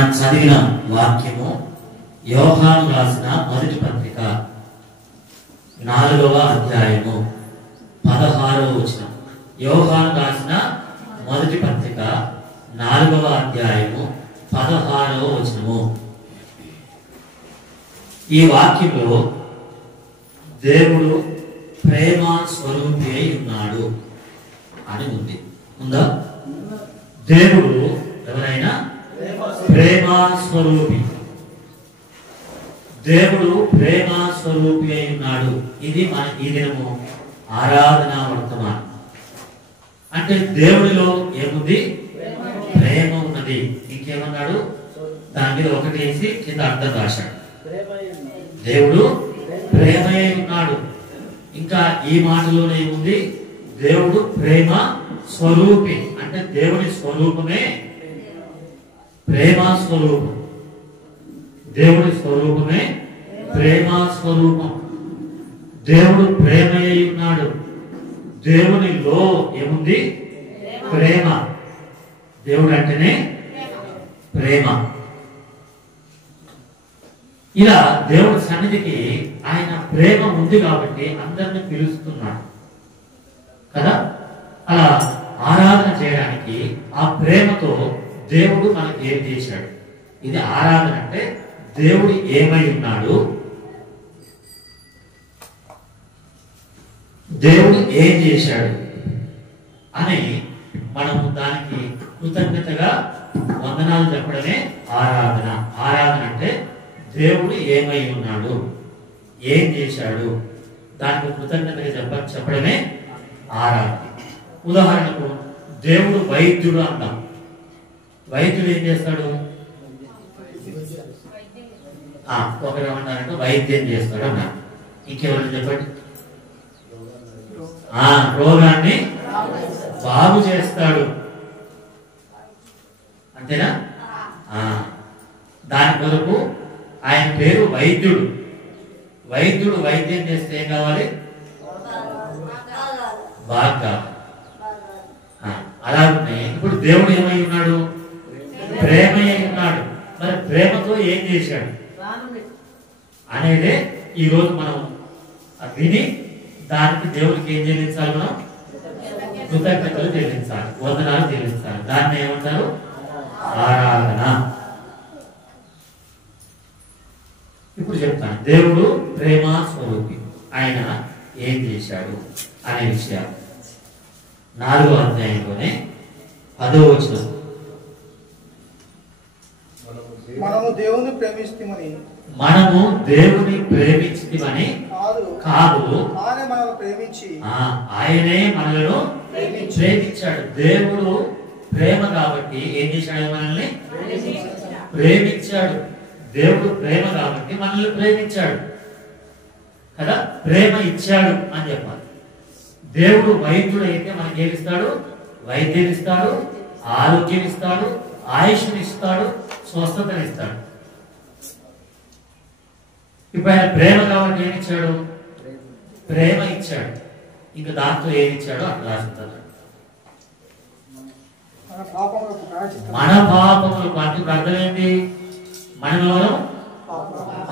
మనం చదివిన వాక్యము యోహాను రాసిన మొదటి పత్రిక 4వ అధ్యాయము 16వ వచనం. యోహాను రాసిన మొదటి పత్రిక 4వ అధ్యాయము 16వ వచనము. ఈ వాక్యంలో దేవుడు ప్రేమ స్వరూపి అయి ఉన్నాడు అని ఉంది. ఉందా? దేవుడు ఎవరైనా ప్రేమ స్వరూపి, దేవుడు ప్రేమ స్వరూపి అయి ఉన్నాడు. ఇది మన ఈ దినము ఆరాధన వర్తమానం. అంటే దేవుడిలో ఏముంది? ప్రేమ ఉన్నది. ఇంకేమన్నాడు? దాని మీద ఒకటి వేసి కింద అర్థం రాశాడు. దేవుడు ప్రేమ అయి ఉన్నాడు. ఇంకా ఈ మాటలోనే ఏముంది? దేవుడు ప్రేమ స్వరూపి. అంటే దేవుడి స్వరూపమే ప్రేమ స్వరూపం. దేవుడి స్వరూపమే ప్రేమ స్వరూపం. దేవుడు ప్రేమ అయి ఉన్నాడు. దేవునిలో ఏముంది? ప్రేమ. దేవుడు అంటేనే ప్రేమ. ఇలా దేవుడి సన్నిధికి ఆయన ప్రేమ ఉంది కాబట్టి అందరిని పిలుస్తున్నాడు కదా. అలా ఆరాధన చేయడానికి ఆ ప్రేమతో దేవుడు మనకి ఏం చేశాడు? ఇది ఆరాధన అంటే దేవుడు ఏమై ఉన్నాడు, దేవుడు ఏం చేశాడు అని మనము దానికి కృతజ్ఞతగా వందనాలు చెప్పడమే ఆరాధన. ఆరాధన అంటే దేవుడు ఏమై ఉన్నాడు, ఏం చేశాడు, దానికి కృతజ్ఞతగా చెప్పడమే ఆరాధన. ఉదాహరణకు దేవుడు వైద్యుడు అంటాం. వైద్యుడు ఏం చేస్తాడు? ఒకరు ఏమన్నారంటే వైద్యం చేస్తాడు అన్నారు. ఇంకెవరైనా చెప్పండి. రోగాన్ని బాగు చేస్తాడు, అంతేనా? దాని కొరకు ఆయన పేరు వైద్యుడు. వైద్యుడు వైద్యం చేస్తే ఏం కావాలి? బాగా. అలాగే ఇప్పుడు దేవుడు ఏమై ఉన్నాడు? ప్రేమ అయి ఉన్నాడు. మరి ప్రేమతో ఏం చేశాడు అనేదే ఈరోజు మనం విని దానికి దేవుడికి ఏం చెల్లించాలి? మనం కృతజ్ఞతలు చెల్లించాలి, వందనాలు చెల్లించాలి. దాన్ని ఏమంటారు? ఆరాధన. ఇప్పుడు చెప్తాను. దేవుడు ప్రేమ స్వరూపి. ఆయన ఏం చేశాడు అనే విషయాలు 4వ అధ్యాయంలోనే 10వ వచనం. మనము దేవుని ప్రేమిస్తామని కాదు, ఆయనే మనలను ప్రేమించాడు. దేవుడు ప్రేమ కాబట్టి ఏం చేశాడు? మనల్ని ప్రేమించాడు. దేవుడు ప్రేమ కాబట్టి మనల్ని ప్రేమించాడు కదా. ప్రేమ ఇచ్చాడు అని చెప్పాలి. దేవుడు వైద్యుడు అయితే మనకి ఏమిస్తాడు? వైద్యం ఇస్తాడు, ఆరోగ్యం ఇస్తాడు, ఆయుష్ని ఇస్తాడు, స్వస్థతను ఇస్తాడు. ఇప్పుడు ఆయన ప్రేమ కాబట్టి ఏమి ఇచ్చాడు? ప్రేమ ఇచ్చాడు. ఇంకా దాంతో ఏమి ఇచ్చాడో అట్లా రాసింటారు. మన పాపములకు అంటే అర్థం ఏంటి? మనలో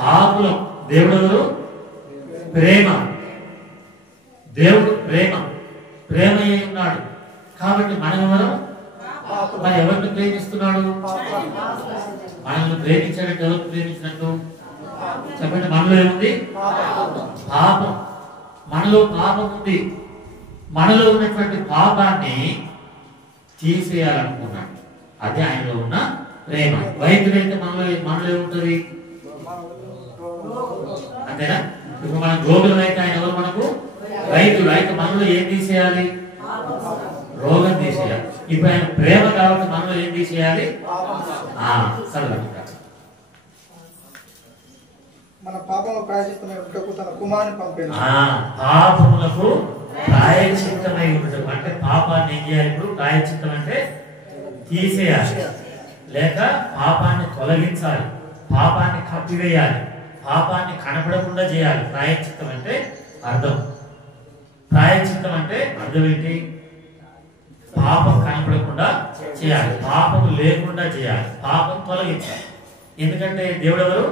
పాపులం, దేవుడు ప్రేమ. దేవుడు ప్రేమ, ప్రేమ అయి ఉన్నాడు కాబట్టి మనం మరి ఎవరిని ప్రేమిస్తున్నాడు? మనల్ని ప్రేమించాడంటే ఎవరిని ప్రేమించినట్టు చెప్పండి. మనలో ఏముంది? పాపం. మనలో పాపం ఉంది. మనలో ఉన్నటువంటి పాపాన్ని తీసేయాలనుకున్నాడు. అదే ఆయనలో ఉన్న ప్రేమ. వైద్యుడైతే మనలో ఏముంటుంది? అంతేనా? ఇప్పుడు మనం రోగులు అయితే ఆయన ఎవరు మనకు? వైద్యుడు. అయితే మనలో ఏం తీసేయాలి? రోగం తీసేయాలి. ఇప్పుడు ఆయన ప్రేమ కాబట్టి మనలో ఏం తీసేయాలి? పాపములకు ప్రాయశ్చిత్తమై ఉండటం అంటే పాపాన్ని ఏం చేయాలి? ఇప్పుడు ప్రాయశ్చిత్తం అంటే తీసేయాలి, లేక పాపాన్ని తొలగించాలి, పాపాన్ని కప్పివేయాలి, పాపాన్ని కనపడకుండా చేయాలి. ప్రాయశ్చిత్తం అంటే అర్థం. ప్రాయశ్చిత్తం అంటే అర్థం ఏంటి? పాపం కనపడకుండా చేయాలి, పాపం లేకుండా చేయాలి, పాపం తొలగించాలి. ఎందుకంటే దేవుడు ఎవరు?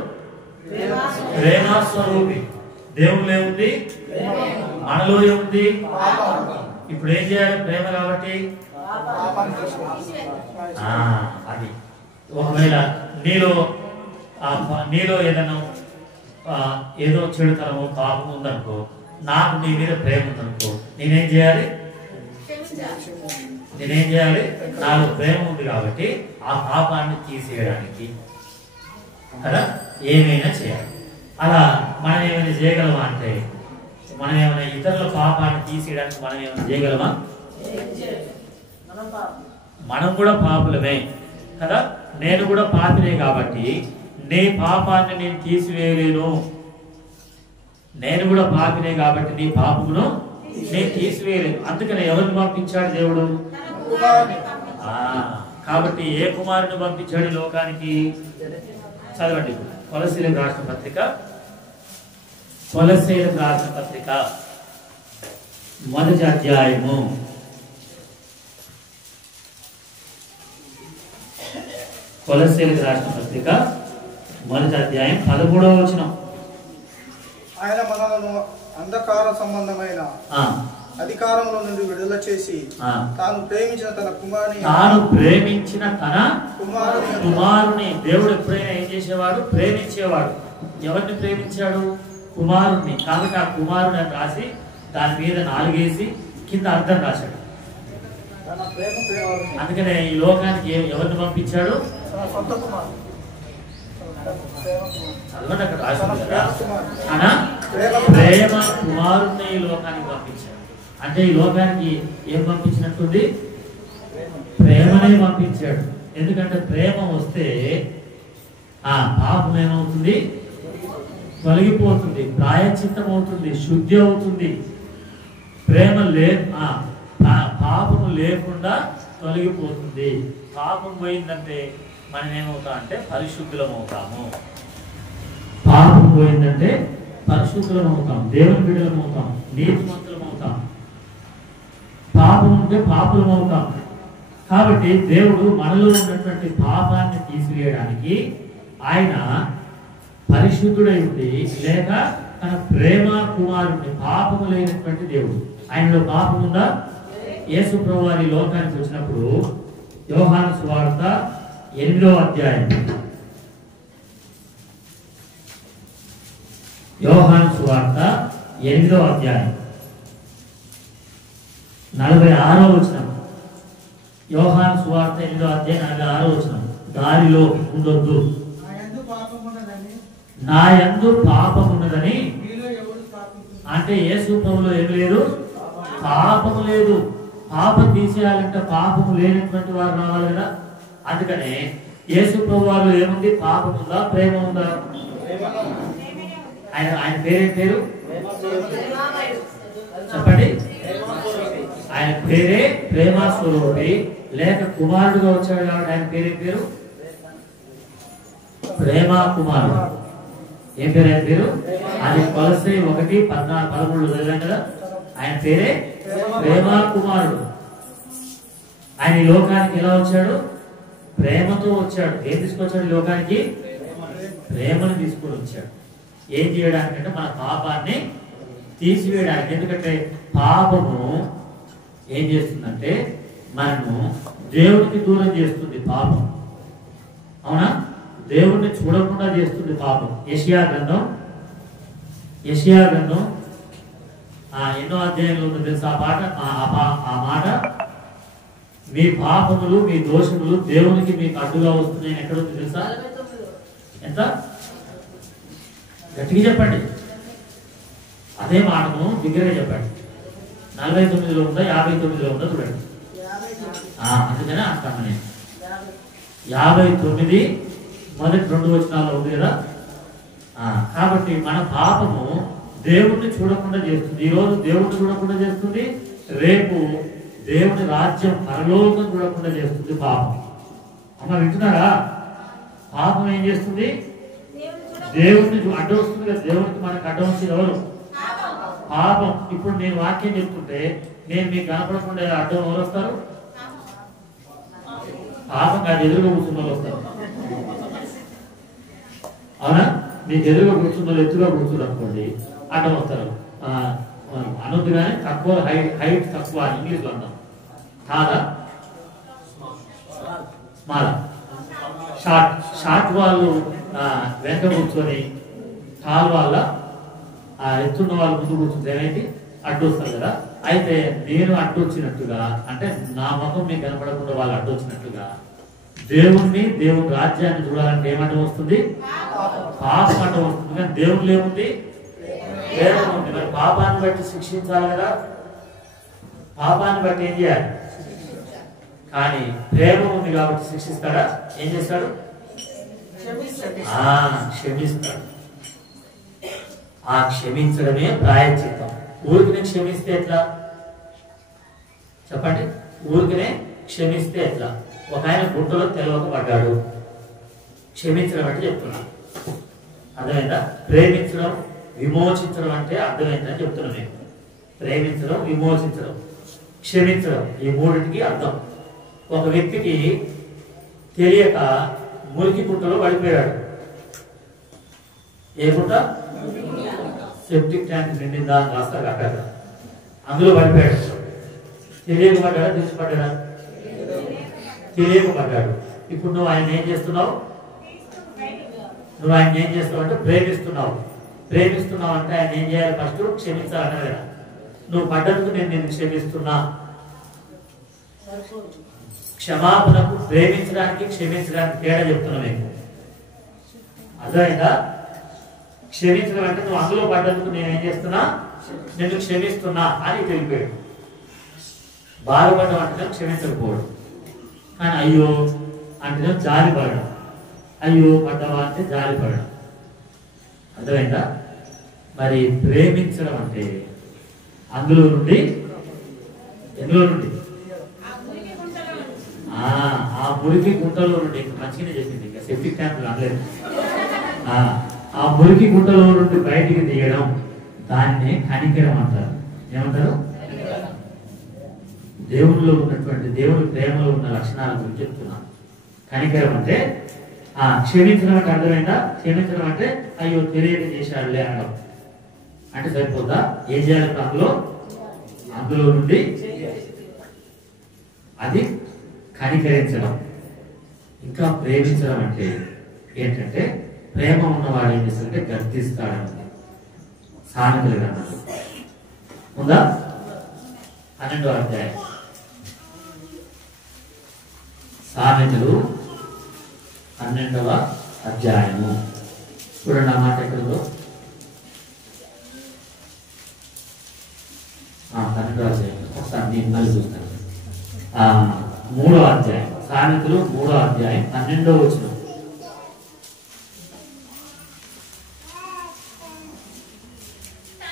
ప్రేమస్వరూపి. దేవుడు ఏముంది? మనలో ఏముంది? ఇప్పుడు ఏం చేయాలి? ప్రేమ కాబట్టి అది ఒకవేళ నీలో ఏదైనా ఏదో చెడుతనమో పాపం ఉందనుకో, నాకు నీ మీద ప్రేమ ఉందనుకో, నేనేం చేయాలి? నాలో ప్రేమ ఉంది కాబట్టి ఆ పాపాన్ని తీసేయడానికి కదా ఏమైనా చేయాలి. అలా మనం ఏమైనా చేయగలమా అంటే, మనం ఏమైనా ఇతరుల పాపాన్ని తీసేయడానికి మనం ఏమైనా చేయగలమా? మనం కూడా పాపులమే కదా. నేను కూడా పాపినే కాబట్టి నీ పాపాన్ని నేను తీసివేయలేను. నేను కూడా పాపినే కాబట్టి నీ పాపమును నేను తీసివేయలేను. అందుకని ఎవరిని పంపించాడు దేవుడు? కాబట్టి ఏ కుమారుని పంపించాడు లోకానికి? చదవండి కొలస్సీలకు రాసిన పత్రిక, కొలస్సీలకు రాసిన పత్రిక 1వ అధ్యాయము 1వ అధ్యాయం 13వ వచనం. ఆయన మనలను అంధకార సంబంధమైన అధికారంలో నుండి విడుదల చేసి తాను ప్రేమించిన తన కుమారుని. దేవుడు ఎప్పుడైనా ఏం చేసేవాడు? ప్రేమించేవాడు. ఎవరిని ప్రేమించాడు? కుమారుణ్ణి. కాబట్టి ఆ కుమారుని అని రాసి దాని మీద 4 వేసి కింద అర్థం రాశాడు. అందుకనే ఈ లోకానికి ఎవరిని పంపించాడు? చదవండి, అక్కడ రాసింది కదా, ప్రేమ కుమారుణ్ణి ఈ లోకానికి పంపించాడు. అంటే ఈ లోకానికి ఏం పంపించినట్టుంది? ప్రేమనే పంపించాడు. ఎందుకంటే ప్రేమ వస్తే ఆ పాపం ఏమవుతుంది? తొలగిపోతుంది, ప్రాయశ్చిత్తం అవుతుంది, శుద్ధి అవుతుంది. ప్రేమ పాపము లేకుండా తొలగిపోతుంది. పాపం పోయిందంటే మనం ఏమవుతాం అంటే పరిశుద్ధులం అవుతాము. పాపం పోయిందంటే పరిశుద్ధులం అవుతాం, దేవుని బిడ్డలం అవుతాం, నీతిమంతులం అవుతాం. పాపం ఉంటే పాపులం అవుతాం. కాబట్టి దేవుడు మనలో ఉన్నటువంటి పాపాన్ని తీసివేయడానికి ఆయన పరిశుద్ధుడై ఉండి, లేక తన ప్రేమ కుమారుడిని, పాపము లేనటువంటి దేవుడు. ఆయనలో పాపం ఉందా? యేసు ప్రభువారి లోకానికి వచ్చినప్పుడు యోహాను సువార్త 8వ అధ్యాయం, యోహాను సువార్త 8వ అధ్యాయం 46వ వచనం. యోహాను సువార్త 8వ అధ్యాయం 46వ వచనం. దారిలో ఉండొద్దు, నా యందు పాపం ఉన్నదని. అంటే యేసు ప్రభువులో ఏం లేదు? పాపము లేదు. పాపం తీసేయాలంటే పాపము లేనటువంటి వారు రావాలి కదా. అందుకనే యేసు ప్రభు వారిలో ఏముంది? పాపం ఉందా? ప్రేమ ఉందా? ఆయన పేరు చెప్పండి. ఆయన పేరే ప్రేమస్వరూపి, లేక కుమారుడుగా వచ్చాడు కాబట్టి ఆయన పేరు ప్రేమ కుమారుడు. ఏం పేరు ఆయన పేరు? అది కొలస్సీ 1:14-13 చదివాం కదా. ఆయన పేరే ప్రేమ కుమారుడు. ఆయన ఈ లోకానికి ఎలా వచ్చాడు? ప్రేమతో వచ్చాడు. ఏం తీసుకొచ్చాడు లోకానికి? ప్రేమను తీసుకొని వచ్చాడు. ఏం చేయడానికంటే మన పాపాన్ని తీసివేయడానికి. ఎందుకంటే పాపము ఏం చేస్తుందంటే మనము దేవుడికి దూరం చేస్తుంది. పాపం అవునా? దేవుడిని చూడకుండా చేస్తుంది పాపం. యెషయా గ్రంథం ఎన్నో అధ్యాయంలో ఉంది తెలుసా ఆ పాట? ఆ మాట, మీ పాపములు మీ దోషములు దేవునికి మీకు అడ్డుగా వస్తున్నాయని ఎక్కడ ఉంది తెలుసా? ఎంత గట్టిగా చెప్పండి. అదే మాటను దగ్గరగా చెప్పండి. 49లో ఉందా 59లో ఉందా చూడండి. అందుకనే అంటాను నేను 59 మొదటి 2 వచనాల్లో ఉంది కదా. కాబట్టి మన పాపము దేవుణ్ణి చూడకుండా చేస్తుంది. ఈరోజు దేవుణ్ణి చూడకుండా చేస్తుంది, రేపు దేవుని రాజ్యం పరలోకం చూడకుండా చేస్తుంది పాపం. అమ్మ వింటున్నారా? పాపం ఏం చేస్తుంది? దేవుణ్ణి అడ్డం వస్తుంది కదా. దేవునికి మనకు అడ్డం వచ్చేది ఎవరు? పాపం. ఇప్పుడు నేను వాక్యం చెప్తుంటే నేను మీకు కనపడకుండా అడ్డం ఎవరు వస్తారు? పాపం కాదు, ఎదురుగా కూర్చున్న వాళ్ళు వస్తారు. అవునా? మీకు ఎదురుగా కూర్చున్న వాళ్ళు ఎత్తుగా కూర్చున్నారు అనుకోండి, అడ్డం వస్తారు. అనొద్దు కానీ తక్కువ హైట్ తక్కువ ఇంగ్లీష్లో అన్నాం. కాదా? స్మాల్ షార్ట్ వాళ్ళు వెంట కూర్చొని టాల్ వాళ్ళ ఎత్తున్న వాళ్ళు ముందు కూర్చుంటే ఏమైంది? అడ్డు వస్తారు కదా. అయితే నేను అడ్డు వచ్చినట్టుగా, అంటే నా ముఖం మీకు కనపడకుండా వాళ్ళు అడ్డు వచ్చినట్టుగా, దేవుణ్ణి దేవుని రాజ్యాన్ని చూడాలంటే ఏమంటే వస్తుంది? పాపం అంటే వస్తుంది. కానీ దేవుళ్ళు ఏముంది? ప్రేమ ఉంది. మరి పాపాన్ని బట్టి శిక్షించాలి కదా, పాపాన్ని బట్టి ఏం చేయాలి? కానీ ప్రేమ ఉంది కాబట్టి శిక్షిస్తాడా? ఏం చేస్తాడు? క్షమిస్తాడు. ఆ క్షమించడమే ప్రాయశ్చిత్తం. ఊరికినే క్షమిస్తే ఎట్లా చెప్పండి? ఊరికినే క్షమిస్తే ఎట్లా? ఒక ఆయన గుంటలో తెలవక పడ్డాడు, క్షమించడం అంటే చెప్తున్నా. అర్థమైందా? ప్రేమించడం, విమోచించడం అంటే అర్థమైందని చెప్తున్నా నేను. ప్రేమించడం, విమోచించడం, క్షమించడం, ఈ మూడింటికి అర్థం. ఒక వ్యక్తికి తెలియక మురికి గుంటలో పడిపోయాడు. ఏ గుంట? సెప్టిక్ ట్యాంక్ నిండిందా రాస్తా కట్టాడు, అందులో పడిపోయాడు. తెలియక పడ్డాడా? తెలిసి పడ్డాడా? తెలియక పడ్డాడు. ఇప్పుడు నువ్వు ఆయన ఏం చేస్తున్నావు? నువ్వు ఆయన ఏం చేస్తావు అంటే ప్రేమిస్తున్నావు. ప్రేమిస్తున్నావు అంటే ఆయన ఏం చేయాలి? ఫస్ట్ క్షమించాలన్నా కదా. నువ్వు పడ్డందుకు నేను నిన్ను క్షమిస్తున్నా. క్షమాపణకు, ప్రేమించడానికి, క్షమించడానికి తేడా చెప్తున్నా మీకు. అర్థమైందా? క్షమించడం అంటే నువ్వు అందులో పడ్డందుకు నేను ఏం చేస్తున్నా? నిన్ను క్షమిస్తున్నా అని తెలిపాడు. బాధపడడం అంటే క్షమించకపోవడం. కానీ అయ్యో అంటే జాలి పడడం. అయ్యో పడ్డవా అంటే జాలి పడడం. అర్థమైందా? మరి ప్రేమించడం అంటే అందులో నుండి, ఎందులో నుండి? ఆ మురికి గుంటలో నుండి. మంచిగానే చెప్పింది, ఇంకా సెప్టిక్ ట్యాంకులు అనలేదు. ఆ మురికి గుంటలో నుండి బయటికి తీయడం, దాన్నే కనికరం అంటారు. ఏమంటారు? దేవునిలో ఉన్నటువంటి, దేవుని ప్రేమలో ఉన్న లక్షణాల గురించి చెప్తున్నాను. కనికరం అంటే క్షమించడం అంటే అర్థమైందా? క్షమించడం అంటే అయ్యో తెలియక చేశాడులే అనడం అంటే సరిపోద్దా? ఏం చేయాలి? అందులో నుండి అది కనికరించడం. ఇంకా ప్రేమించడం అంటే ఏంటంటే, ప్రేమ ఉన్నవాడు ఏం చేస్తాడంటే గర్తిస్తాడని. సామెతలు గ్రంథం ఉందా? 12వ అధ్యాయం. సామెతలు 12వ అధ్యాయము. చూడండి ఆ మాట ఎక్కడో. 12వ అధ్యాయం ఒకసారి నేను మళ్ళీ చూస్తాను. 3వ అధ్యాయం. సామెతలు 3వ అధ్యాయం 12వ వచనం.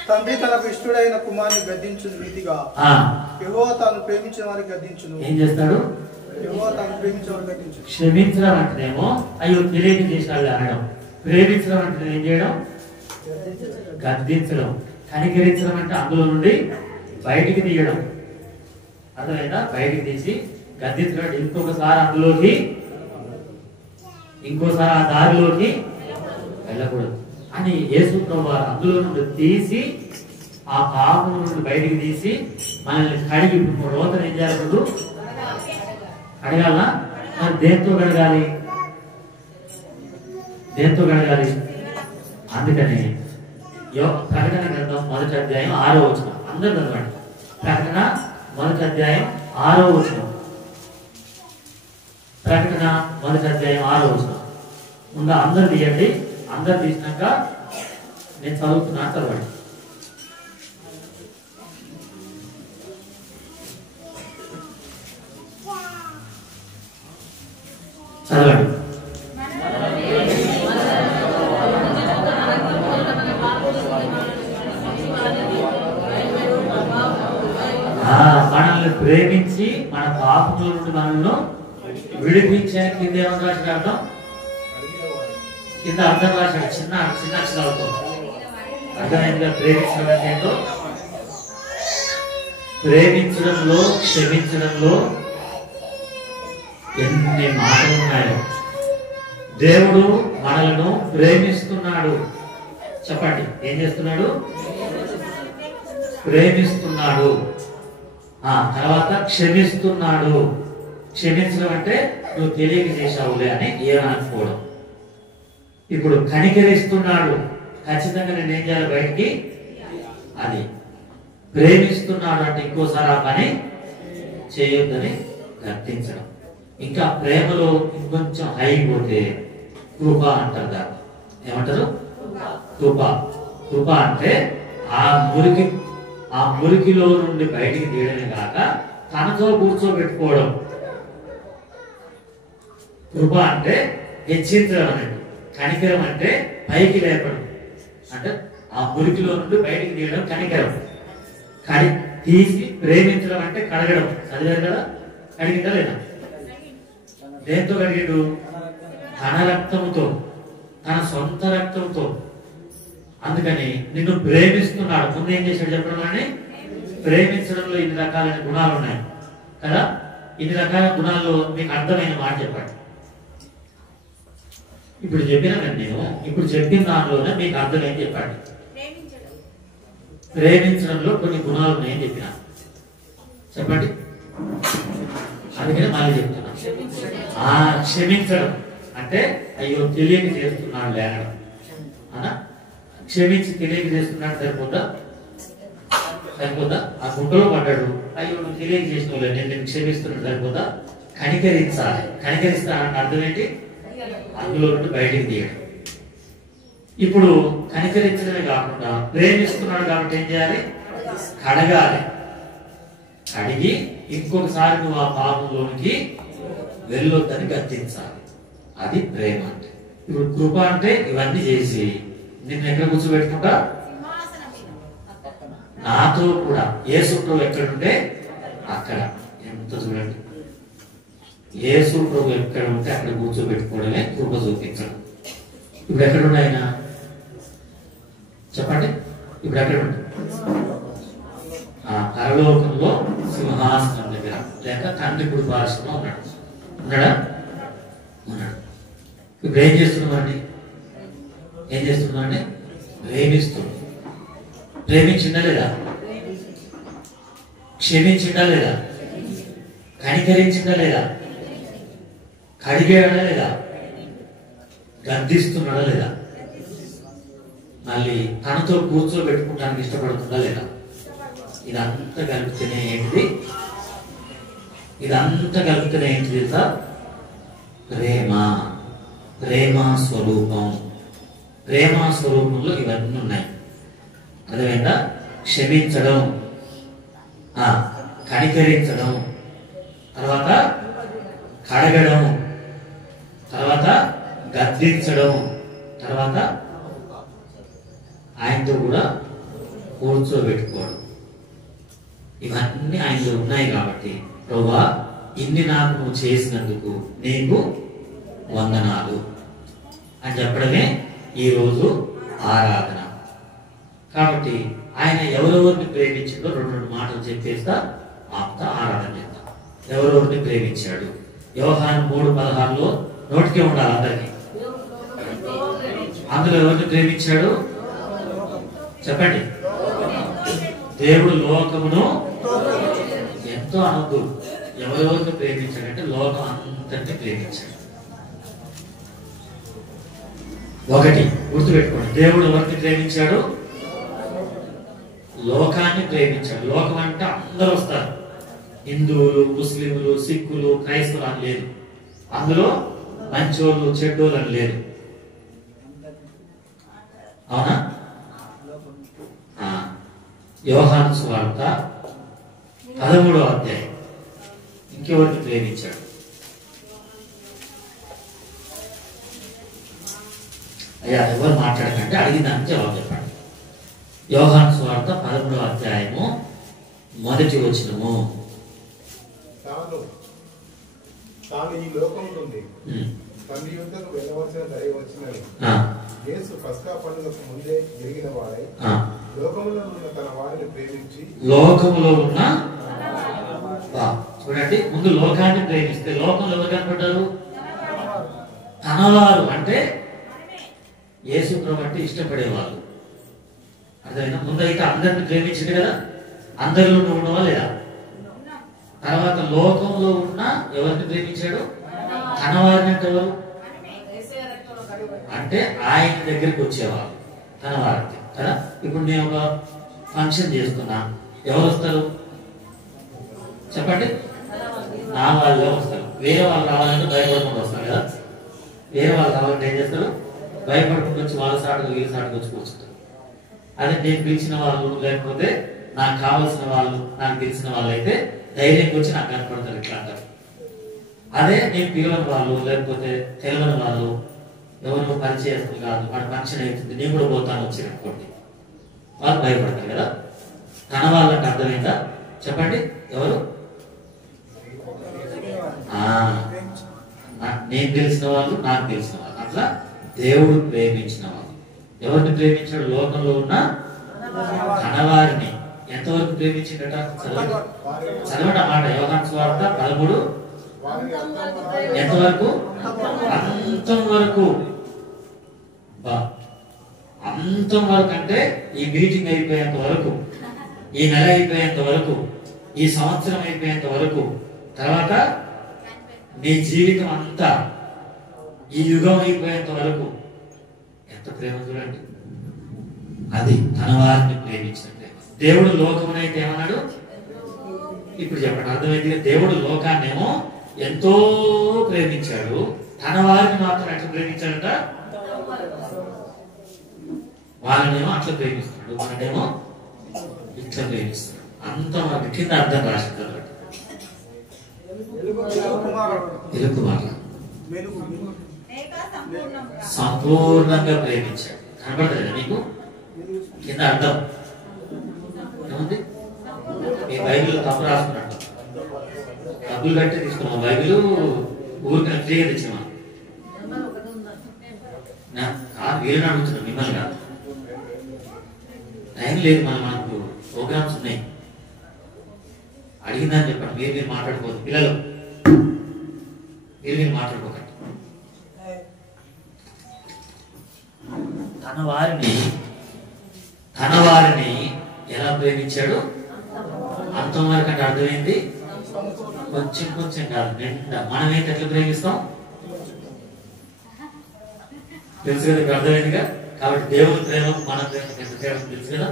తండ్రి తనకు ఇష్టడైన కుమారుని గద్దించును రీతిగా యెహోవా తాను ప్రేమించిన వారిని గద్దించును. ఏం చేస్తాడు? యెహోవా తాను ప్రేమించిన వారిని గద్దించును. క్షమించడం అంటేనేమో అయ్యో తెలియక చేశాడు అనడం. ప్రేమించడం అంటే ఏం చేయడం? గద్దించడం. కనికరించడం అంటే అందులో నుండి బయటికి తీయడం. అర్థమైందా? బయటికి తీసి గద్దించడం. ఇంకొకసారి అందులోకి, ఇంకోసారి ఆ దారిలోకి వెళ్ళకూడదు అని యేసు ప్రభువారు అందులో నుండి తీసి, ఆ పాపం నుండి బయటికి తీసి మనల్ని కడిగి, ఇప్పుడు రోతన ఏం చేయాలి? కడగాల. మరి దేంతో కడగాలి? దేంతో కడగాలి? అందుకని ప్రకటన గ్రంథం 1వ అధ్యాయం 6వ వచనం. అందరూ చదవండి. ప్రకటన 1వ అధ్యాయం 6వ వచనం. ప్రకటన 1వ అధ్యాయం 6వ వచనం ఉందా? అందరు తీయండి. అందరు తీసినాక నేను చదువుతున్నా, చదవండి. చదవండి. మనల్ని ప్రేమించి మన పాపముల నుండి మనల్ని విడిపించే కింద ఏమన్నా రాసినాడు? కింద అర్థం రాశాడు, చిన్న చిన్న అక్షరాలతో. అర్థమైందిగా ప్రేమించడం అంటే ఏంటో? ప్రేమించడంలో, క్షమించడంలో ఎన్ని మాటలు ఉన్నాయో. దేవుడు మనలను ప్రేమిస్తున్నాడు. చెప్పండి, ఏం చేస్తున్నాడు? ప్రేమిస్తున్నాడు. తర్వాత క్షమిస్తున్నాడు. క్షమించడం అంటే నువ్వు తెలియక చేశావులే అని ఏమనుకోవడం. ఇప్పుడు కనికరిస్తున్నాడు. ఖచ్చితంగా నేను ఏం చేయాలి? బయటికి. అది ప్రేమిస్తున్నాడు అంటే ఇంకోసారి ఆ పని చేయొద్దని గర్తించడం. ఇంకా ప్రేమలో ఇంకొంచెం హై పోతే కృప అంటారు. దాన్ని ఏమంటారు? కృప. కృప అంటే ఆ మురికిలో నుండి బయటికి తీయడమే కాక తనతో కూర్చోబెట్టుకోవడం. కృప అంటే హెచ్చించడం అన్నట్టు. కనికరం అంటే పైకి లేపడం. అంటే ఆ మురికిలో నుండి బయటికి తీయడం కనికరం. తీసి ప్రేమించడం అంటే కడగడం. చదివారు కదా? కడిగిందా లేదా? దేంతో కడిగాడు? తన రక్తంతో, తన సొంత రక్తంతో. అందుకని నిన్ను ప్రేమిస్తున్నాడు. ముందు ఏం చేశాడు చెప్పడం? అని ప్రేమించడంలో ఇన్ని రకాలైన గుణాలు ఉన్నాయి కదా. ఇన్ని రకాల గుణాల్లో మీకు అర్థమైన మాట చెప్పండి. ఇప్పుడు చెప్పినా నేను ఇప్పుడు చెప్పిన దానిలోనే మీకు అర్థమేం చెప్పండి. ప్రేమించడంలో కొన్ని గుణాలు ఉన్నాయని చెప్పిన చెప్పండి. అందుకని మళ్ళీ చెప్తున్నా. క్షమించడం అంటే అయ్యో తెలియక చేస్తున్నాడు లేనడం అనా. క్షమించి తెలియక చేస్తున్నాడు సరిపోద్దా? సరిపోద్దా? ఆ గుంటలో పడ్డాడు, అయ్యో నువ్వు తెలియక చేసినవులే నేను క్షమిస్తున్నాడు సరిపోద్దా? కనికరించాలి. కనికరిస్తానంటే అర్థం ఏంటి? అందులో నుండి బయటికి తీయడం. ఇప్పుడు కనికరించడమే కాకుండా ప్రేమిస్తున్నాడు కాబట్టి ఏం చేయాలి? కడగాలి. కడిగి ఇంకొకసారి నువ్వు ఆ పాపంలోనికి వెళ్ళొద్దని గద్దించాలి. అది ప్రేమ అంటే. ఇప్పుడు కృప అంటే ఇవన్నీ చేసి నిన్ను ఎక్కడ కూర్చోబెట్టుకుంటా? నాతో కూడా. యేసు ప్రభు ఎక్కడుంటే అక్కడ. ఎంత చూడండి, యేసు ప్రభు ఎక్కడ ఉంటే అక్కడ కూర్చోబెట్టుకోవడమే కృప చూపించడం. ఇప్పుడు ఎక్కడుండే ఆయన చెప్పండి? ఇప్పుడు ఎక్కడ ఉంటాడు? పరలోకంలో సింహాసనం దగ్గర లేక తండ్రి కుడి పార్శ్వంలో ఉన్నాడు. ఉన్నాడా? ఉన్నాడు. ఇప్పుడు ఏం చేస్తున్నామండి? ఏం చేస్తున్నామండి? ప్రేమిస్తున్నాం. ప్రేమించిందా లేదా? క్షమించిందా లేదా? కనికరించిందా లేదా? కడిగాడా లేదా? గద్దిస్తున్నాడా లేదా? మళ్ళీ తనతో కూర్చోబెట్టుకోవడానికి ఇష్టపడుతుందా లేదా? ఇదంతా కలిపితేనే ఏంటిది? ఇదంతా కలిపితేనే ఏంటిది సార్? ప్రేమ. ప్రేమ స్వరూపం. ప్రేమ స్వరూపంలో ఇవన్నీ ఉన్నాయి. అదేవిధంగా క్షమించడం, కనికరించడం, తర్వాత కడగడం, తర్వాత గద్దించడం, తర్వాత ఆయనతో కూడా కూర్చోబెట్టుకోవడం. ఇవన్నీ ఆయనలో ఉన్నాయి కాబట్టి ప్రభువా ఇన్ని నాకు నువ్వు చేసినందుకు నీకు వందనాలు అని చెప్పడమే ఈరోజు ఆరాధన. కాబట్టి ఆయన ఎవరెవరిని ప్రేమించిందో రెండు మాటలు చెప్పేస్తా ఆప్తా ఆరాధన చేద్దాం. ఎవరెవరిని ప్రేమించాడు? యోహాను 3:16 నోటికే ఉండాలి అందరికి. అందులో ఎవరిని ప్రేమించాడు చెప్పండి? దేవుడు లోకమును ఎంతో అనొద్దు. ఎవరెవరిని ప్రేమించాడంటే లోకం అంతటిని ప్రేమించాడు. ఒకటి గుర్తుపెట్టుకోండి, దేవుడు ఎవరిని ప్రేమించాడు? లోకాన్ని ప్రేమించాడు. లోకం అంటే అందరూ వస్తారు, హిందువులు, ముస్లింలు, సిక్కులు, క్రైస్తవులు అని లేదు. అందులో మంచోళ్ళు చెడ్డోళ్ళు అని లేదు. అవునా? యోహాను సువార్త 13వ అధ్యాయం. ఇంకెవరిని ప్రేమించాడు? అయ్యా ఎవరు మాట్లాడకంటే అడిగిందానికి జవాబు చెప్పండి. యోహాను సువార్త 13వ అధ్యాయము 1వ వచనము. తాను ఈ లోకం నుండి తండ్రి యుద్ధకు వెళ్ళవలసిన దయ వచ్చినది యేసు పస్కా పండుగకు ముందే ఎరిగిన వాడై లోకములో ఉన్న తన వారిని ప్రేమించి లోకములో ఉన్న చూడండి, ముందు లోకాన్ని ప్రేమిస్తే లోకంలో ఎవరు కనపడ్డారు? తనవారు అంటే యేసు ప్రభు అంటే ఇష్టపడేవాళ్ళు. అర్థమైనా? ముందైతే అందరిని ప్రేమించింది కదా, అందరిలో ఉన్నవా లేదా? తర్వాత లోకంలో ఉన్న ఎవరిని ప్రేమించాడు? తనవారిని అంటే ఎవరు? అంటే ఆయన దగ్గరికి వచ్చేవాళ్ళు తనవారికి కదా. ఇప్పుడు నేను ఒక ఫంక్షన్ చేస్తున్నా, ఎవరు వస్తారు చెప్పండి? నా వాళ్ళే వస్తారు. వేరే వాళ్ళు రావాలంటే భయపడకుండా వస్తారు కదా. వేరే వాళ్ళు రావాలంటే ఏం చేస్తారు? భయపడకుండా వచ్చి వాళ్ళ సాటుగా వీళ్ళ సాటుగా వచ్చి కూర్చుంటారు. అదే నేను పిలిచిన వాళ్ళు, లేకపోతే నాకు కావాల్సిన వాళ్ళు, నాకు తెలిసిన వాళ్ళు అయితే ధైర్యంగా వచ్చి నాకు కనపడతారు, ఇట్లా అంటారు. అదే నేను పిలవని వాళ్ళు, లేకపోతే తెలియని వాళ్ళు, ఎవరు పరిచయస్తులు కాదు, వాడు ఫంక్షన్ అవుతుంది నేను కూడా పోతాను వచ్చి అనుకోండి, వాళ్ళు భయపడతారు కదా. తన వాళ్ళంటే అర్థమైందా చెప్పండి? ఎవరు? నేను తెలిసిన వాళ్ళు, నాకు తెలిసిన వాళ్ళు. అట్లా దేవుడు ప్రేమించిన వాళ్ళు. ఎవరిని ప్రేమించాడు? లోకంలో ఉన్న తనవారిని. ఎంతవరకు ప్రేమించిందట? చదవట మాట యోహాను సువార్త 13. ఎంతవరకు? అంతం వరకు. అంతం వరకు అంటే ఈ మీటింగ్ అయిపోయేంత వరకు, ఈ నెల అయిపోయేంత వరకు, ఈ సంవత్సరం అయిపోయేంత వరకు, తర్వాత నీ జీవితం అంతా, ఈ యుగం అయిపోయేంత వరకు. ఎంత ప్రేమ చూడండి. అది తన వారిని ప్రేమించిన ప్రేమ. దేవుడు లోకమునైతే ఏమన్నాడు? ఇప్పుడు చెప్పండి, అర్థమైంది. దేవుడు లోకాన్నేమో ఎంతో ప్రేమించాడు, తన వారిని మాత్రం ఎట్లా ప్రేమించాడంట? వాళ్ళనేమో అట్లా ప్రేమిస్తున్నాడు, మననేమో ఇట్లా ప్రేమిస్తున్నాడు. అంత మనకి కింద అర్థం రాసింది అన్నమాట. సంపూర్ణంగా ప్రేమించాడు. కనపడలేదు నీకు? కింద అర్థం ఏముంది? మీ బైబిల్ తప్పు రాసుకున్నట్టు డబ్బులు కట్టి తీసుకున్నాం. బైబిల్ ఊరికి ఫ్రీగా తెచ్చామా? వీళ్ళని అడుగుతున్నాం, మిమ్మల్ని కాదు. టైం లేదు, మనకు ప్రోగ్రామ్స్ ఉన్నాయి. అడిగిందని చెప్పండి. మీరు మాట్లాడుకోవద్దు. పిల్లలు మీరు మాట్లాడుకోకండి. తన వారిని ఎలా ప్రేమించాడు? అంతం వరకు అంటే అర్థమైంది. కొంచెం కొంచెం కాదు, నిండా. మనమైతే ఎట్లా ప్రేమిస్తాం తెలుసు కదా, ఇప్పుడు అర్థమైందిగా. కాబట్టి దేవుని ప్రేమ మన ప్రేమ ఎంత తేడా తెలుసు కదా.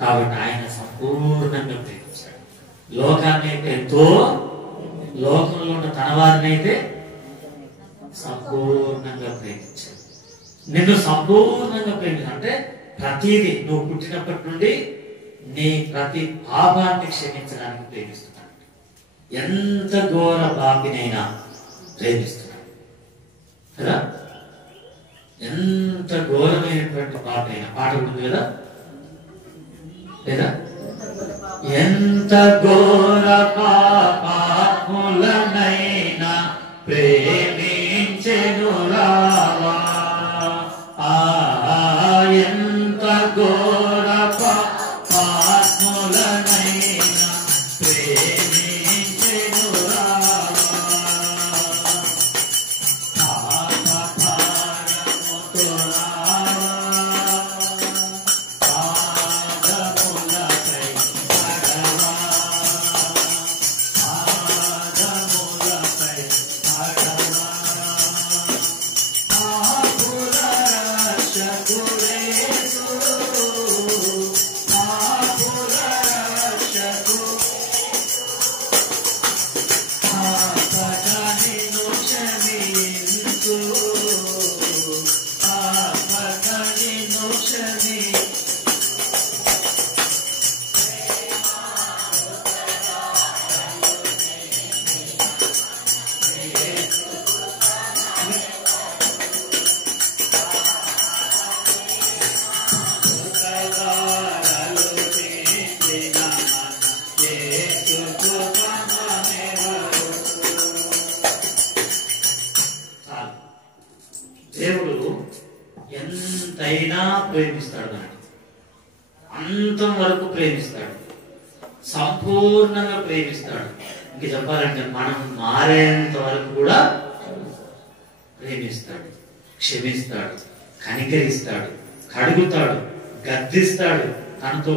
కాబట్టి ఆయన సంపూర్ణంగా ప్రేమించాడు. లోకాన్ని అయితే ఎంతో, లోకంలో ఉన్న తన వారిని అయితే సంపూర్ణంగా ప్రేమించాడు. నిన్ను సంపూర్ణంగా ప్రేమించాడు అంటే ప్రతిదీ, నువ్వు పుట్టినప్పటి నుండి నీ ప్రతి పాపాన్ని క్షమించడానికి ప్రేమిస్తున్నాడు. ఎంత ఘోర పాపినైనా ప్రేమిస్తున్నాడు కదా. ఎంత ఘోరమైనటువంటి పాపైనా. పాట ఉంటుంది కదా, లేదా? ఎంత ఘోర పాపములనైనా ప్రేమించెను రావా. ఎంత ఘోర పాపములనైనా ప్రేమించెను రావా. దేవుడు ఎంతైనా ప్రేమిస్తాడు, దాన్ని అంతం వరకు ప్రేమిస్తాడు, సంపూర్ణంగా ప్రేమిస్తాడు. ఇంక చెప్పాలంటే మనం మారేంత వరకు కూడా ప్రేమిస్తాడు, క్షమిస్తాడు, కనికరిస్తాడు, కడుగుతాడు, గద్దిస్తాడు, తనతో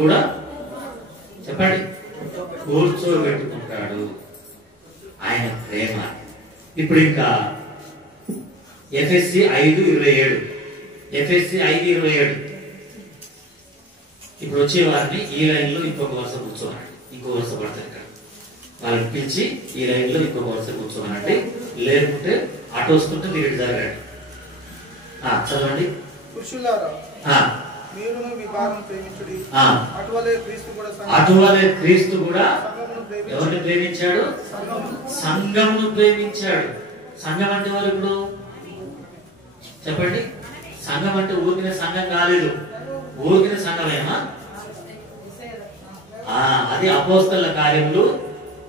కూడా చెప్పండి కూర్చోబెట్టుకుంటాడు. ఆయన ప్రేమ. ఇప్పుడు ఇంకా ఎఫెసీ 5:27 ఎఫెసీ 5:27 ఇప్పుడు వచ్చే వారిని ఈ లైన్ లో ఇంకొక వరుస కూర్చోమనండి. ఇంకో వరుస పడతారు ఇక్కడ వాళ్ళని పిలిచి ఈ లైన్ లో ఇంకొక వరుస కూర్చోమనండి. లేకుంటే అటు వస్తుంటే మీరు ఇటు జరగండి. చదవండి. పురుషులారా మీరును మీ భార్యను ప్రేమించుడి. అటువలే క్రీస్తు కూడా ఎవరిని ప్రేమించాడు? సంఘమును ప్రేమించాడు. సంఘం అంటే వారు ఇప్పుడు చెప్పండి. సంఘం అంటే ఊరికిన సంఘం కాలేదు. ఊరికిన సంఘమేనా? అది అపోస్తలుల కార్యములు.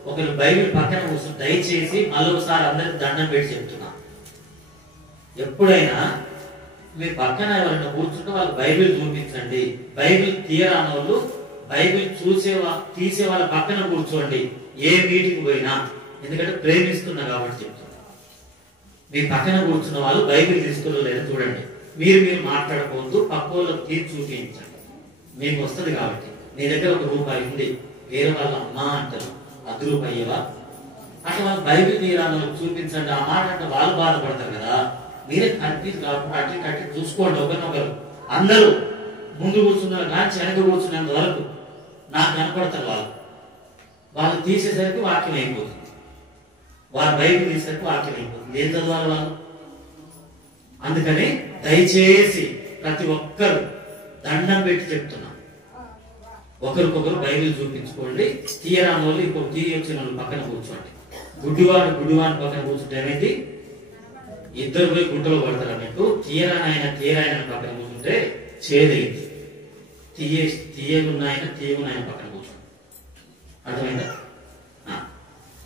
ఒకరు బైబిల్ పక్కన కూర్చుని దయచేసి మళ్ళొకసారి అందరికి దండం పెట్టి చెప్తున్నా. ఎప్పుడైనా మీ పక్కన ఎవరైనా కూర్చుంటే వాళ్ళు బైబిల్ చూపించండి. బైబిల్ తీయరాని వాళ్ళు బైబిల్ తీసే వాళ్ళ పక్కన కూర్చోండి ఏ మీటింగ్ పోయినా. ఎందుకంటే ప్రేమిస్తున్నా కాబట్టి చెప్తున్నా. మీ పక్కన కూర్చున్న వాళ్ళు బైబిల్ తీసుకురాలేదు చూడండి. మీరు మాట్లాడకూడదు. పక్క వాళ్ళకి తీర్చి చూపించండి. మీకు వస్తుంది కాబట్టి. నీ దగ్గర ₹1 ఉంది, వేరే వాళ్ళ అమ్మా అంటారు, ₹10 అట్లా వాళ్ళు బైబిల్ తీయరాని చూపించండి. ఆ మాట అంటే వాళ్ళు బాధపడతారు కదా. మీరే కన్ఫ్యూజ్ కాకుండా అట్లా చూసుకోండి. ఒకరినొకరు అందరూ ముందు కూర్చున్నారు కానీ వెనక కూర్చున్నంత వరకు నాకు కనపడతారు. వాళ్ళు తీసేసరికి వాక్యం అయిపోతుంది. వాళ్ళ బైబిల్ తీసేసరికి వాక్యం అయిపోతుంది. ఏం చదవాలి వాళ్ళు? అందుకని దయచేసి ప్రతి ఒక్కరు దండం పెట్టి చెప్తున్నా, ఒకరికొకరు బైబిల్ చూపించుకోండి. తీయరాని వాళ్ళు ఇంకొక తీయొచ్చిన వాళ్ళు పక్కన కూర్చోండి. గుడ్డివాడు పక్కన కూర్చుంటే ఏమైంది? ఇద్దరు పోయి గుంటలో పడతారు అన్నట్టు. తీయరాయన పక్కన కూర్చుంటే చేదైంది. తీయగున్నాయన పక్కన కూర్చోండి. అర్థమైందా?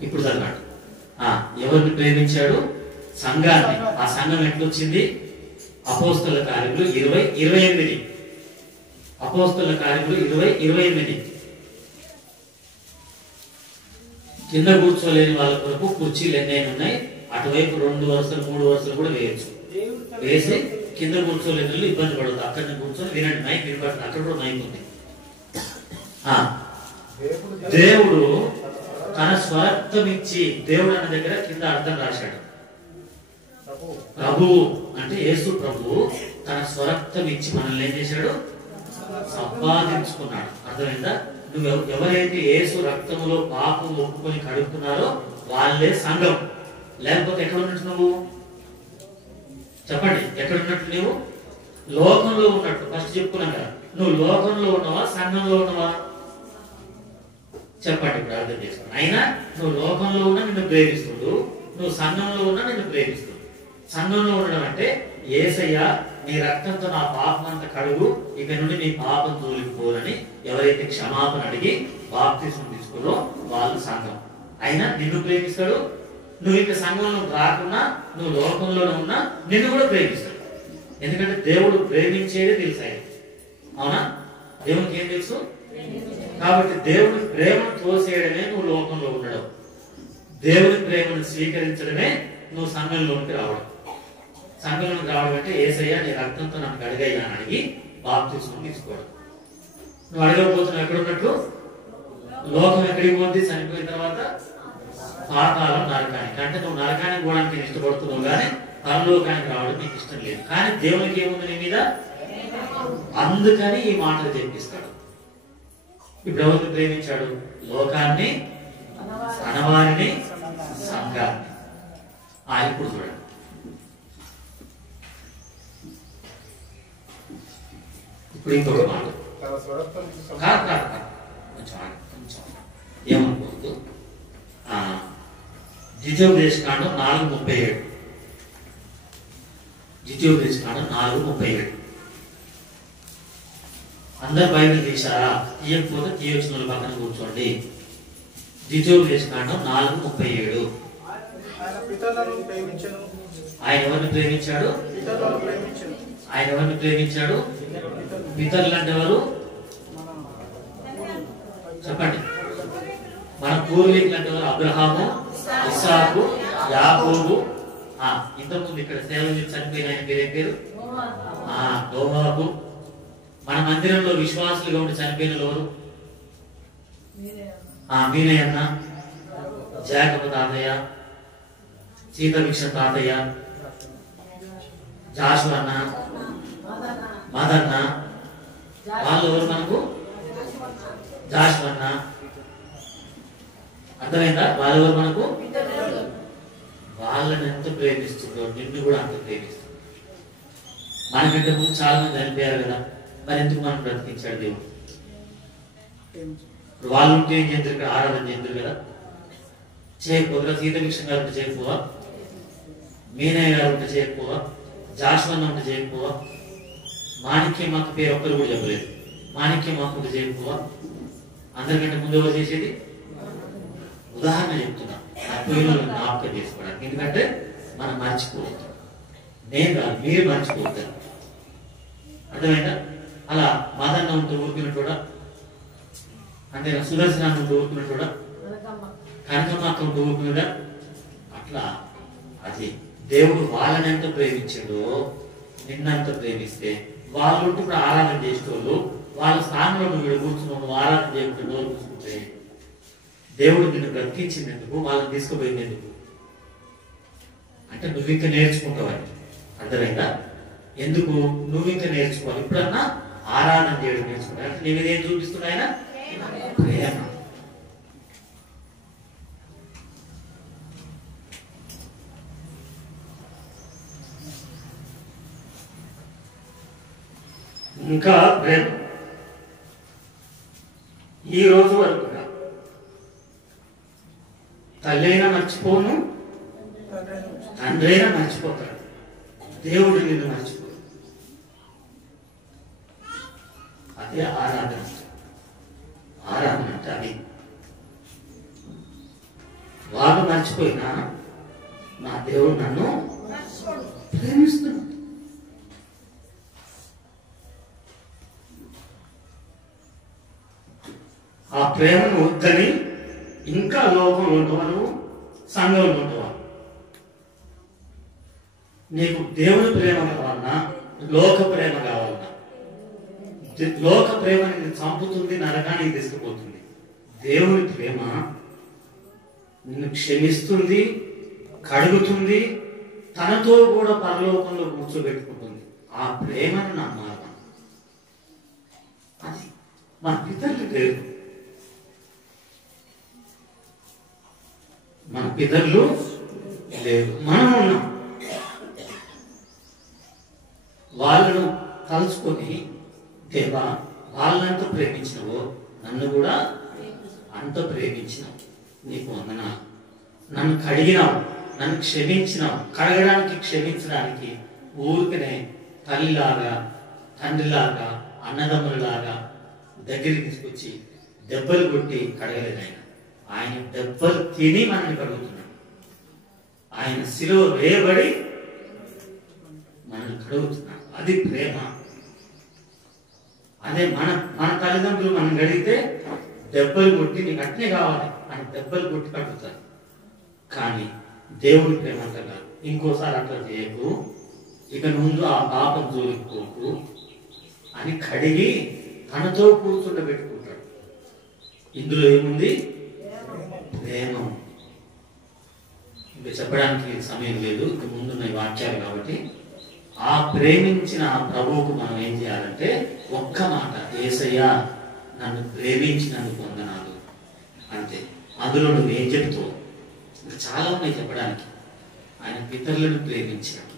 ఇప్పుడు చదవండి. ఎవరిని ప్రేమించాడు? సంఘాన్ని. ఆ సంఘం ఎట్లొచ్చింది? అపోస్తలుల కార్యములు 20:28 అపోస్తలుల కార్యములు 20:28 కింద కూర్చోలేని వాళ్ళ కొరకు కుర్చీలు ఎన్నైనా ఉన్నాయి. అటువైపు 2 వరుసలు 3 వరుసలు కూడా వేయచ్చు. వేసి కింద కూర్చోలేని వాళ్ళు ఇబ్బంది పడదు. అక్కడ కూర్చొని వినండి. మైక్ వినపడుతుంది. అక్కడ కూడా మైక్ ఉంది. దేవుడు తన స్వరత్వం ఇచ్చి, దేవుడు అన్న దగ్గర కింద అర్థం రాశాడు. ప్రభు అంటే యేసు ప్రభు తన స్వరత్వం ఇచ్చి మనల్ని ఏం చేశాడు? సంపాదించుకున్నాడు. అర్థమైందా? నువ్వు ఎవరైతే యేసు రక్తములో పాపం ఒప్పుకొని కడుగుతున్నారో వాళ్ళే సంఘం. లేకపోతే ఎక్కడ ఉన్నట్టు నువ్వు? చెప్పండి, ఎక్కడ ఉన్నట్టు నువ్వు? లోకంలో ఉన్నట్టు. ఫస్ట్ చెప్పుకున్నాం కదా. నువ్వు లోకంలో ఉన్నావా, సంఘంలో ఉన్నావా? చెప్పండి, ఇప్పుడు అర్థం చేసుకోండి. అయినా నువ్వు లోకంలో ఉన్నా నిన్ను ప్రేమిస్తుడు, నువ్వు సంఘంలో ఉన్నా నిన్ను ప్రేమిస్తుడు. సంఘంలో ఉండడం అంటే యేసయ్య నీ రక్తంతో నా పాపం అంతా కడుగు, ఇక నుండి నీ పాపం తోలిపోరని ఎవరైతే క్షమాపణ అడిగి బాప్తిస్మం తీసుకున్నారో వాళ్ళు సంఘం. అయినా నిన్ను ప్రేమిస్తాడు. నువ్వు ఇక సంఘంలో రాకున్నా, నువ్వు లోకంలోనే ఉన్నా నిన్ను కూడా ప్రేమిస్తాడు. ఎందుకంటే దేవుడు ప్రేమించేదే తెలుసు ఆయన. అవునా? దేవునికి ఏం తెలుసు? కాబట్టి దేవుడి ప్రేమను తోసేయడమే నువ్వు లోకంలో ఉండడం. దేవుడి ప్రేమను స్వీకరించడమే నువ్వు సంఘంలోనికి రావడం. సంఘంలోకి రావడం అంటే యేసయ్య నీ రక్తంతో నన్ను కడిగయ్యా అని అడిగి బాప్తిస్మం తీసుకోవడం. నువ్వు అడగకపోతున్నావు ఎక్కడ ఉన్నట్లు? లోకం ఎక్కడికి పోతుంది చనిపోయిన తర్వాత? పాతాళం, నరకానికి. అంటే నువ్వు నరకానికి పోవడానికి ఇష్టపడుతున్నావు కానీ పరలోకానికి రావడం నీకు ఇష్టం లేదు. కానీ దేవునికి ఏముంది నీ మీద? అందుకని ఈ మాటలు చెప్పిస్తాడు. ఇప్పుడు ఎవరిని ప్రేమించాడు? లోకాన్ని, అనవారిని, సంఘాన్ని. ఇప్పుడు చూడండి, ఇప్పుడు ఇంకొక మాట ఏమనుకోవద్దు. ద్వితీయోపదేశకాండం 4:37 ద్వితీయోపదేశకాండం 4:37 అందరు బైబిల్ తీశారా? తీయకపోతే తీయొచ్చిన వాళ్ళ పక్కన కూర్చోండి. ద్వితీయోపదేశకాండం 4:37 ఆయన ఎవరిని ప్రేమించాడు? ఆయన ఎవరిని ప్రేమించాడు? పితరులు అంటే ఎవరు? చెప్పండి. మన పూర్వీకులు అంటే అబ్రహాము, ఇస్సాకు, యాకోబు. ఇంతకుముందు ఇక్కడ సేవలు చనిపోయిన ఆయన పేరు పేరు నోవాహు. మన మందిరంలో విశ్వాసులుగా ఉండి చనిపోయిన ఎవరు? మీనయ్యన్న, జాకబ తాతయ్య, సీతభిక్ష తాతయ్య, జాషు అన్న, మదన్న. వాళ్ళు ఎవరు మనకు? జాషు అన్న. అర్థమైందా? వాళ్ళు ఎవరు మనకు? వాళ్ళని ఎంత ప్రేమిస్తుందో నిన్ను కూడా అంత ప్రేమిస్తుంది. మనకంటే ముందు చాలా మంది చనిపోయారు కదా, మరి ఎందుకు మనం బ్రతికించాడు దేవుడు? వాళ్ళు ఉంటే ఏం చేద్దరు? ఇక్కడ ఆరాధన చేద్దరు కదా, చేయకపోగా. సీతభిక్ష గారు ఉంటే చేయకపోవా? మీనయ్య గారు ఉంటే చేయకపోవా? జాషువన్న ఉంటే చేయకపోవా? మాణిక్యం మాకు పేరు ఒక్కరు కూడా చెప్పలేదు. మాణిక్యం మాకు ఉంటే చేయకపోవా? అందరికంటే ముందు ఎవరు చేసేది? ఉదాహరణ చెప్తున్నా, జ్ఞాపకం చేసుకోవడానికి. ఎందుకంటే మనం మర్చిపోవద్దు. నేను కాదు, మీరు మర్చిపోతారు. అర్థమైందా? అలా మదన్న ఉంటూ ఊరుకున్నట్టుడా, అంటే సుదర్శనాన్ని ఉంటూ ఊరుకున్నట్టుడా, కనకమ్మ ఉంటూ ఊరుకున్నదా. అట్లా అది దేవుడు వాళ్ళని ఎంత ప్రేమించాడో నిన్నంత ప్రేమిస్తే వాళ్ళు ఇప్పుడు ఆరాధన చేసేటోళ్ళు, వాళ్ళ స్థానంలో నువ్వు కూర్చున్నావు, ఆరాధన చేయకుండా నోరు కూర్చుంటే దేవుడు నిన్ను బ్రతికించినందుకు, వాళ్ళని తీసుకుపోయినందుకు అంటే నువ్వు ఇంకా నేర్చుకుంటావని. అర్థమైందా? ఎందుకు నువ్వు ఇంకా నేర్చుకోవాలి? ఇప్పుడన్నా ఆరాధన చేయడం నేర్చుకుంటా. అంటే నీ మీద ఏం చూపిస్తున్నా ఆయన? ప్రేమ. ఇంకా ప్రేమ. ఈ రోజు వరకు తల్లైనా మర్చిపోను, తండ్రైనా మర్చిపోతాడు, దేవుడు నిన్ను మర్చిపోడు. అదే ఆరాధన. ఆరాధన అంటే అది. వాళ్ళు మర్చిపోయినా నా దేవుడు నన్ను ప్రేమిస్తున్నాడు. ఆ ప్రేమను వద్దని ఇంకా లోకంలో ఉంటావా? నువ్వు సంఘంలో ఉంటావా? నీకు దేవుని ప్రేమ కావాలన్నా, లోక ప్రేమ కావాలన్నా? లోక ప్రేమ నిన్ను చంపుతుంది, నరకానికి తీసుకుపోతుంది. దేవుని ప్రేమ నిన్ను క్షమిస్తుంది, కడుగుతుంది, తనతో కూడా పరలోకంలో కూర్చోబెట్టుకుంటుంది. ఆ ప్రేమను నమ్మాలి. అది మన పితరులు లేదు. మన పితరులు లేదు, మనం ఉన్నాం. వాళ్ళను తలుచుకొని, దేవా వాళ్ళంత ప్రేమించినవో నన్ను కూడా అంత ప్రేమించినావు, నీకు వందనాలు. నన్ను కడిగినావు, నన్ను క్షమించినావు. కడగడానికి, క్షమించడానికి ఊరికనే తల్లిలాగా, తండ్రిలాగా, అన్నదమ్ములలాగా దగ్గరికి తీసుకొచ్చి దెబ్బలు కొట్టి కడగలేదు ఆయన. ఆయన దెబ్బలు తిని మనల్ని కడుగుతున్నాడు. ఆయన శిలువ వేయబడి మనల్ని కడుగుతున్నాడు. అది ప్రేమ. అదే మన తల్లిదండ్రులు మనం కడిగితే దెబ్బలు కొట్టి నీకు అట్నే కావాలి అని దెబ్బలు కొట్టి కడుగుతారు. కానీ దేవుడి ప్రేమ అంత కాదు. ఇంకోసారి అట్లా చేయకు, ఇక ముందు ఆ పాపం జోలికి పోకు అని కడిగి తనతో కూర్చుండబెట్టుకుంటాడు. ఇందులో ఏముంది? ప్రేమ. ఇంకా చెప్పడానికి సమయం లేదు, ఇంక ముందున్న వాక్యాలు కాబట్టి. ఆ ప్రేమించిన ప్రభువుకు మనం ఏం చేయాలంటే ఒక్క మాట, యేసయ్యా నన్ను ప్రేమించినందుకు వందనాలు, అంతే. అందులో నువ్వేం చెప్తావు? ఇంకా చాలా ఉన్నాయి చెప్పడానికి. ఆయన పితరులను ప్రేమించాడు.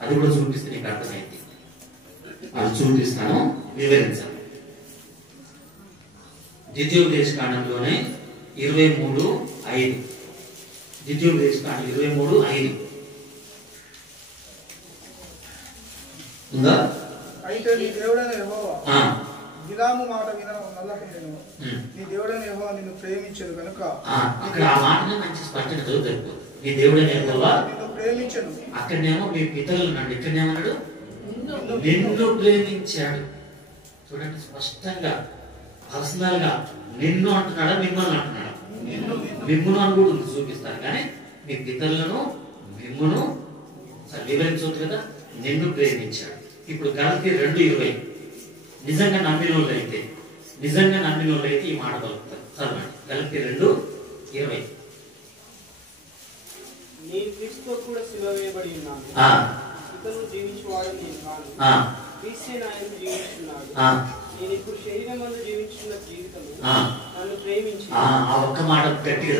అది కూడా చూపిస్తే నీకు అర్థమైంది. అది చూపిస్తాను, వివరించాను. ద్వితీయోపదేశకాండంలోనే 23:5. ద్వితీయోపదేశకాండం 23:5 ఉందా? అయితే నీ దేవుడైన యెహోవా బిలాము మాట వినలకుండెను. నీ దేవుడైన యెహోవా నిన్ను ప్రేమించెను కనుక. అక్కడ ఆ మాటనే మంచి స్పష్టంగా చదువుతారు. నీ దేవుడైన యెహోవా నిన్ను ప్రేమించెను. అక్కడనేమో మీ పితరులు అన్నాడు, ఇక్కడనేమన్నాడు నిన్ను ప్రేమించాడు. చూడండి స్పష్టంగా పర్సనల్ గా నిన్ను అంటున్నాడా మిమ్మల్ని అంటున్నాడా? మిమ్మును అని కూడా ఉంది, చూపిస్తాను. కానీ మీ పితరులను మిమ్మును వివరించవచ్చు కదా, నిన్ను ప్రేమించాడు. ఇప్పుడు గలతీ 2:20 నిజంగా నమ్మినోళ్ళైతే ఈ మాట పలుకుతారు. చదవండి గలతీ 2:20. నేను క్రీస్తుతో కూడా సిలువ వేయబడి ఉన్నాను. ఇతరులు జీవించువాడు నేను కాను, క్రీస్తే నా యందు జీవిస్తున్నాడు. నేను ఇప్పుడు శరీరమందు జీవించున్న జీవితము నన్ను ప్రేమించి, ఆ ఒక్క మాట గట్టిగా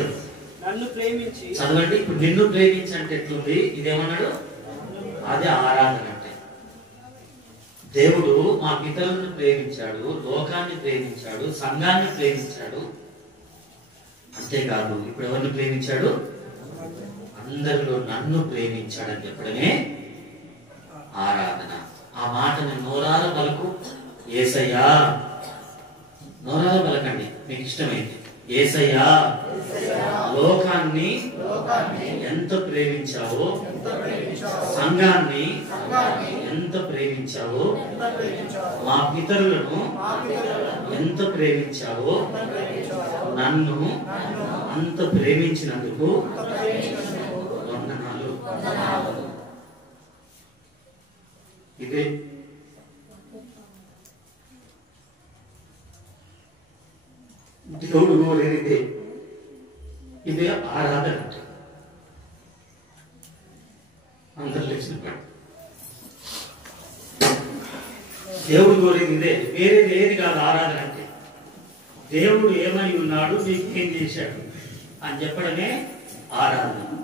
నన్ను ప్రేమించి చదవండి. ఇప్పుడు నిన్ను ప్రేమించి అంటే ఎట్లుంది? ఇదేమన్నాడు? అదే ఆరాధన అంటే. దేవుడు మా పితరులను ప్రేమించాడు, లోకాన్ని ప్రేమించాడు, సంఘాన్ని ప్రేమించాడు. అంతేకాదు ఇప్పుడు ఎవరిని ప్రేమించాడు? అందరిలో నన్ను ప్రేమించాడని చెప్పడమే ఆరాధన. ఆ మాటని నోరాల పలుకు. యేసయ్యా, నోరాల పలకండి మీకు ఇష్టమైంది. యేసయ్యా, లోకాన్ని ఎంత ప్రేమించావో, సంఘాన్ని ఎంత ప్రేమించావో, మా పితరులను ఎంత ప్రేమించావో, నన్ను అంత ప్రేమించినందుకు వందనాలు. ఇదే దేవుడు కోరేది, ఇదే ఆరాధన. అందరు లేచిన పని. దేవుడు కోరేది ఇదే, వేరేది ఏది కాదు. ఆరాధన అంటే దేవుడు ఏమై ఉన్నాడు, మీకు ఏం చేశాడు అని చెప్పడమే ఆరాధన.